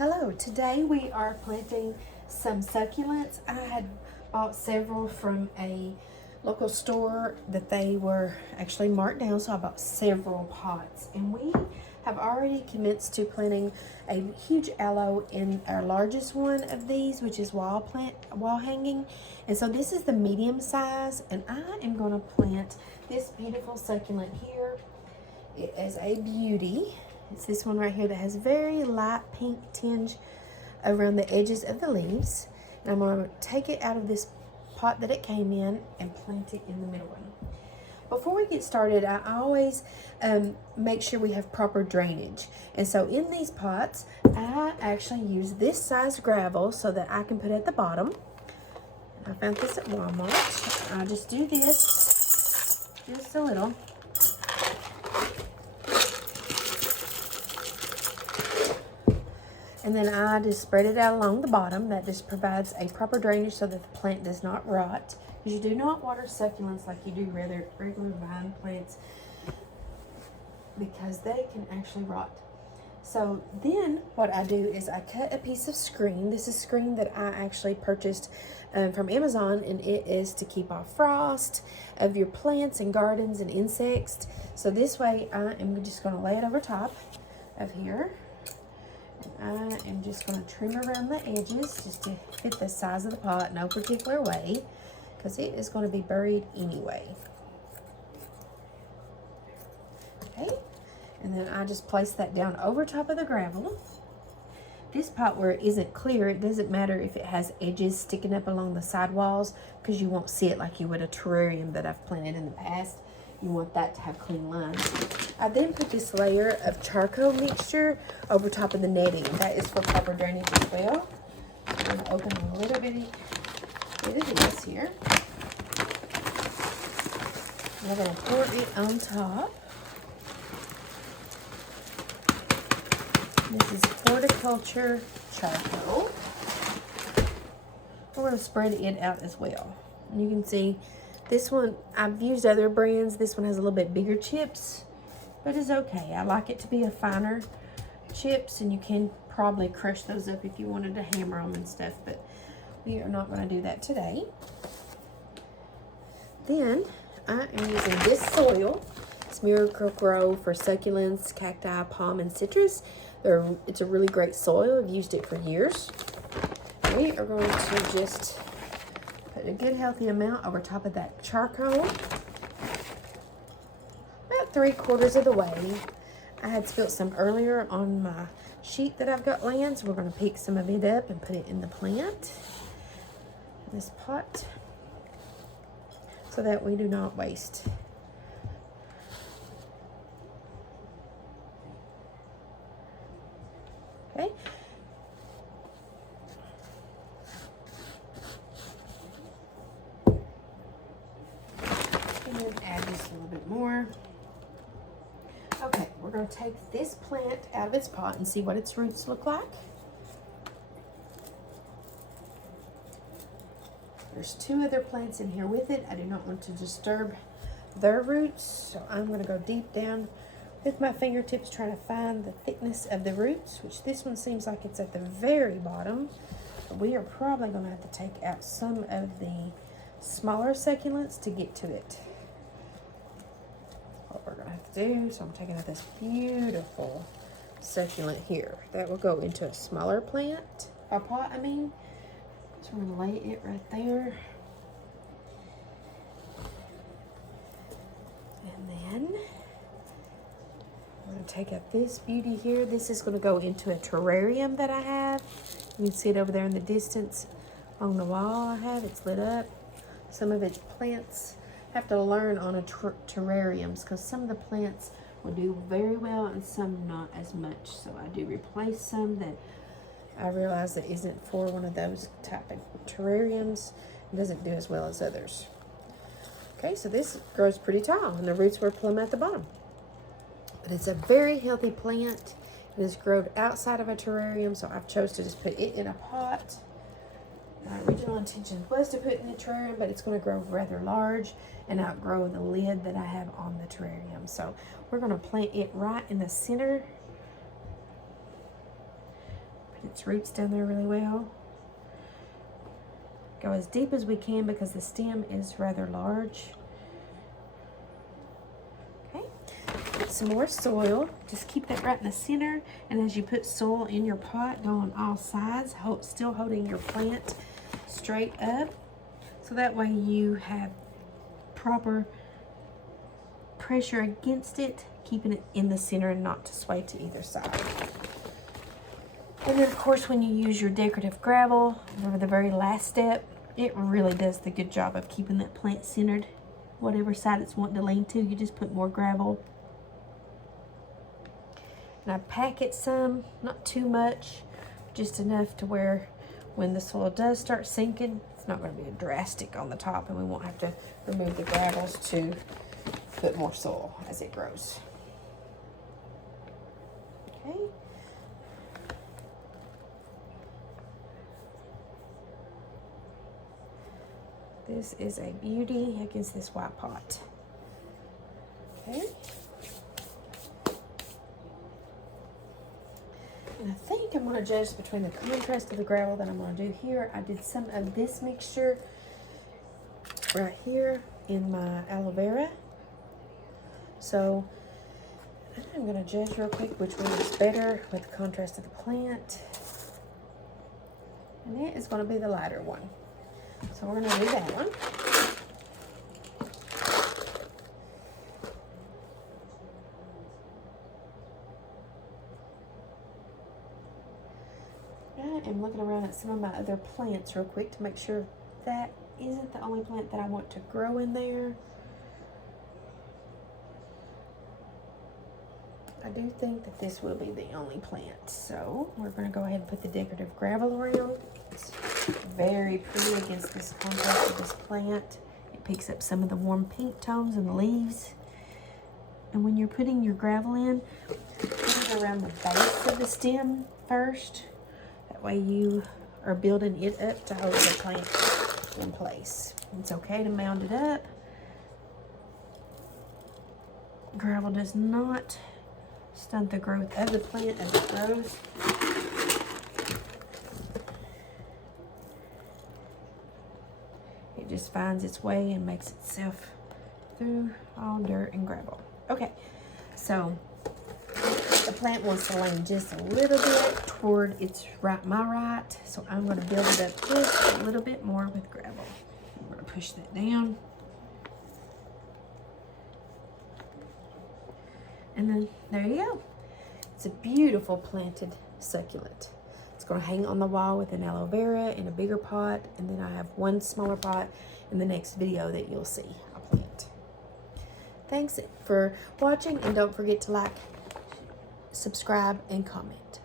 Hello, today we are planting some succulents. I had bought several from a local store that they were actually marked down, so I bought several pots. And we have already commenced to planting a huge aloe in our largest one of these, which is wall hanging. And so this is the medium size, and I am going to plant this beautiful succulent here. It is a beauty. It's this one right here that has very light pink tinge around the edges of the leaves. And I'm going to take it out of this pot that it came in and plant it in the middle one. Before we get started, I always make sure we have proper drainage. And so in these pots, I actually use this size gravel so that I can put at the bottom. I found this at Walmart. I just do this, just a little. And then I just spread it out along the bottom. That just provides a proper drainage so that the plant does not rot. Because you do not water succulents like you do regular vine plants, because they can actually rot. So then what I do is I cut a piece of screen. This is screen that I actually purchased from Amazon, and it is to keep off frost of your plants and gardens and insects. So this way I am just going to lay it over top of here. I am just going to trim around the edges just to fit the size of the pot, no particular way, because it is going to be buried anyway. Okay, and then I just place that down over top of the gravel. This pot where it isn't clear, it doesn't matter if it has edges sticking up along the side walls, because you won't see it like you would a terrarium that I've planted in the past. You want that to have clean lines. I then put this layer of charcoal mixture over top of the netting. That is for proper drainage as well. I'm going to open a little bit of this here. And I'm going to pour it on top. This is horticulture charcoal. We're going to spread it out as well. And you can see this one, I've used other brands. This one has a little bit bigger chips, but it's okay. I like it to be a finer chips, and you can probably crush those up if you wanted to hammer them and stuff, but we are not going to do that today. Then I am using this soil. It's Miracle-Gro for succulents, cacti, palm, and citrus. It's a really great soil. I've used it for years. We are going to just put a good healthy amount over top of that charcoal. About 3/4 of the way. I had spilled some earlier on my sheet that I've got laying, so we're going to pick some of it up and put it in the plant, in this pot, so that we do not waste. Okay. Add just a little bit more. Okay, we're going to take this plant out of its pot and see what its roots look like. There's 2 other plants in here with it. I do not want to disturb their roots, so I'm going to go deep down with my fingertips trying to find the thickness of the roots, which this one seems like it's at the very bottom. But we are probably going to have to take out some of the smaller succulents to get to it. What we're gonna have to do, so I'm taking out this beautiful succulent here. That will go into a smaller plant, or pot, I mean. So we're gonna lay it right there. And then I'm gonna take out this beauty here. This is gonna go into a terrarium that I have. You can see it over there in the distance on the wall I have. It's lit up. Some of its plants have to learn on a terrariums, because some of the plants will do very well and some not as much. So I do replace some that I realize that isn't for one of those type of terrariums. It doesn't do as well as others. Okay, so this grows pretty tall, and the roots were plumb at the bottom. But it's a very healthy plant. It is grown outside of a terrarium, so I've chose to just put it in a pot. My original intention was to put it in a terrarium, but it's going to grow rather large and outgrow the lid that I have on the terrarium. So we're going to plant it right in the center. Put its roots down there really well. Go as deep as we can because the stem is rather large. Okay, put some more soil. Just keep that right in the center. And as you put soil in your pot, go on all sides, still holding your plant straight up. So that way you have proper pressure against it, keeping it in the center and not to sway to either side. And then of course when you use your decorative gravel for the very last step, it really does the good job of keeping that plant centered. Whatever side it's wanting to lean to, you just put more gravel. And I pack it some, not too much, just enough to where when the soil does start sinking, it's not going to be drastic on the top, and we won't have to remove the gravels to put more soil as it grows. Okay. This is a beauty against this white pot. Okay. And I think I'm going to judge between the contrast of the gravel that I'm going to do here. I did some of this mixture right here in my aloe vera. So I'm going to judge real quick which one is better with the contrast of the plant. And that is going to be the lighter one. So we're going to do that one. I am looking around at some of my other plants real quick to make sure that isn't the only plant that I want to grow in there. I do think that this will be the only plant. So we're going to go ahead and put the decorative gravel around. It's very pretty against this contrast of this plant. It picks up some of the warm pink tones in the leaves. And when you're putting your gravel in, put it around the base of the stem first. That way you are building it up to hold the plant in place. It's okay to mound it up. Gravel does not stunt the growth of the plant as it grows. It just finds its way and makes itself through all dirt and gravel. Okay, so the plant wants to lean just a little bit toward my right, so I'm going to build it up just a little bit more with gravel. I'm going to push that down. And then there you go. It's a beautiful planted succulent. It's going to hang on the wall with an aloe vera in a bigger pot, and then I have one smaller pot in the next video that you'll see a plant. Thanks for watching, and don't forget to like, subscribe, and comment.